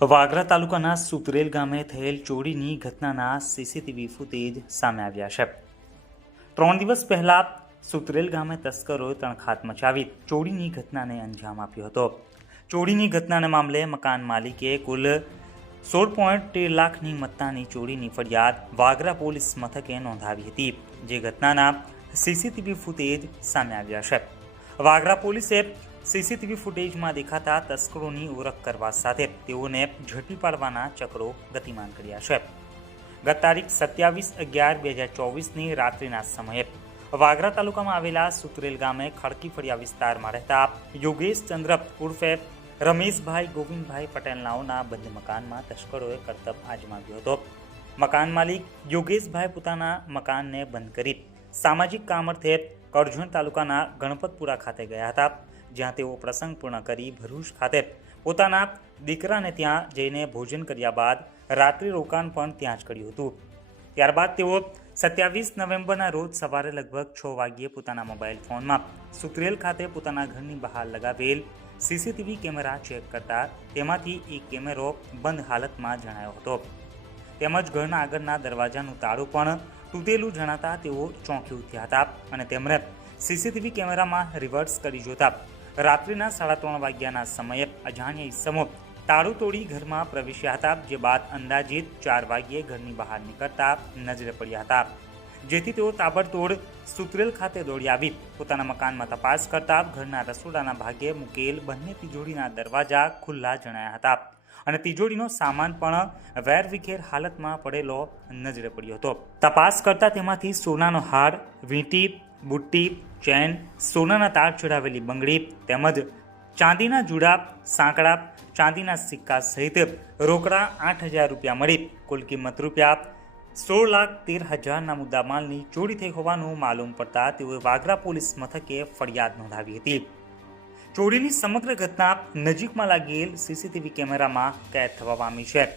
વાગરા તાલુકાના સુતરેલ ગામે થયેલ ચોરીની ઘટનાના સીસીટીવી ફૂટેજ સામે આવ્યા છે. ત્રણ દિવસ પહેલા સુતરેલ ગામે તસ્કરોએ તણખાત મચાવી ચોરીની ઘટનાને અંજામ આપ્યો હતો. ચોરીની ઘટનાને મામલે મકાન માલિકે કુલ સોળ પોઈન્ટ તેર લાખની મત્તાની ચોરીની ફરિયાદ વાગરા પોલીસ મથકે નોંધાવી હતી, જે ઘટનાના સીસીટીવી ફૂટેજ સામે આવ્યા છે. વાગરા પોલીસે સીસીટીવી ફૂટેજમાં દેખાતા તસ્કરોની ઓળખ કરવા સાથે તેઓને ઝડપી પાડવાના ચક્રો ગતિમાન કર્યા છે. ગત તારીખ સત્યાવીસ અગિયાર બે હજાર ચોવીસની રાત્રિના સમયે વાગરા તાલુકામાં આવેલા સુતરેલ ગામે ખડકી ફળિયા વિસ્તારમાં રહેતા યોગેશ ચંદ્ર ઉર્ફે રમેશભાઈ ગોવિંદભાઈ પટેલ નાઓના બંધ મકાનમાં તસ્કરોએ કરતબ આજમાવ્યો હતો. મકાન માલિક યોગેશભાઈ પોતાના મકાનને બંધ કરી સામાજિક કામ અર્થે કરજણ તાલુકાના ગણપતપુરા ખાતે ગયા હતા. જ્યાં તેઓ પ્રસંગ પૂર્ણ કરી ભરૂચ ખાતે પોતાના દીકરાને ત્યાં જઈને ભોજન કર્યા બાદ રાત્રિ રોકાણ પણ ત્યાં જ કર્યું હતું. ત્યારબાદ તેઓ સત્યાવીસ નવેમ્બરના રોજ સવારે લગભગ છ વાગ્યે પોતાના મોબાઈલ ફોનમાં સુક્રેલ ખાતે પોતાના ઘરની બહાર લગાવેલ સીસીટીવી કેમેરા ચેક કરતા તેમાંથી એક કેમેરો બંધ હાલતમાં જણાયો હતો. તેમજ ઘરના આગળના દરવાજાનું તાળું પણ તૂટેલું જણાતા તેઓ ચોંકી ઉઠ્યા હતા અને તેમણે સીસીટીવી કેમેરામાં રિવર્સ કરી જોતા રાત્રિના સાડા ત્રણ વાગ્યાના સમયે અજાણ્યા ઈસમો તાળું તોડી ઘરમાં પ્રવેશ્યા હતા, જે બાદ અંદાજિત ચાર વાગ્યે ઘરની બહાર નીકળતા નજરે પડ્યા હતા. જેથી તેઓ તાબડતોડ સુતરેલ ખાતે દોડી આવી. પોતાના મકાનમાં તપાસ કરતા ઘરના રસોડાના ભાગે મૂકેલ બંને તિજોરીના દરવાજા ખુલ્લા જણાયા હતા. અને તિજોરીનો સામાન પણ વેરવિખેર હાલતમાં પડેલો નજરે પડ્યો હતો. તપાસ કરતા તેમાંથી સોનાનો હાર, વીંટી, બુટ્ટી, ચેન, સોનાના તાર ચડાવેલી બંગડી તેમજ ચાંદીના જુડા, સાંકડા, ચાંદીના સિક્કા સહિત રોકડા આઠ હજાર રૂપિયા મળી. કુલ કિંમત રૂપિયા સોળ લાખ તેર હજારના મુદ્દામાલની ચોરી થઈ હોવાનું માલુમ પડતા તેઓએ વાગરા પોલીસ મથકે ફરિયાદ નોંધાવી હતી. ચોરીની સમગ્ર ઘટના નજીકમાં લાગેલ સીસીટીવી કેમેરામાં કેદ થવા પામી છે.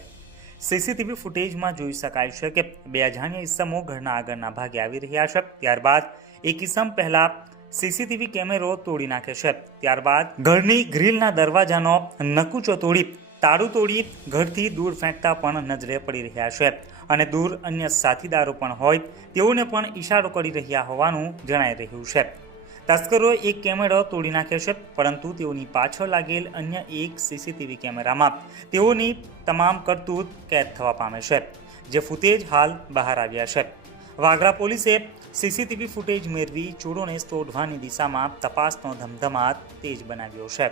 સીસીટીવી ફૂટેજમાં જોઈ શકાય છે કે બે અજાણ્યા ઇસમો ઘરના આગળના ભાગે આવી રહ્યા છે. ત્યારબાદ એક ઇસમ પહેલા સીસીટીવી કેમેરો તોડી નાખે છે. ત્યારબાદ ઘરની ગ્રીલના દરવાજાનો નકુચો તોડી તાળું તોડી ઘરથી દૂર ફેંકતા પણ નજરે પડી રહ્યા છે. અને દૂર અન્ય સાથીદારો પણ હોય તેઓને પણ ઈશારો કરી રહ્યા હોવાનું જણાઈ રહ્યું છે. તસ્કરોએ એક કેમેરો તોડી નાખ્યો છે, પરંતુ તેઓની પાછળ લાગેલ અન્ય એક સીસીટીવી કેમેરામાં તેઓની તમામ કરતૂત કેદ થવા પામે છે, જે ફૂટેજ હાલ બહાર આવ્યા છે. વાગરા પોલીસે સીસીટીવી ફૂટેજ મેળવી ચોરોને શોધવાની દિશામાં તપાસનો ધમધમાટ તેજ બનાવ્યો છે.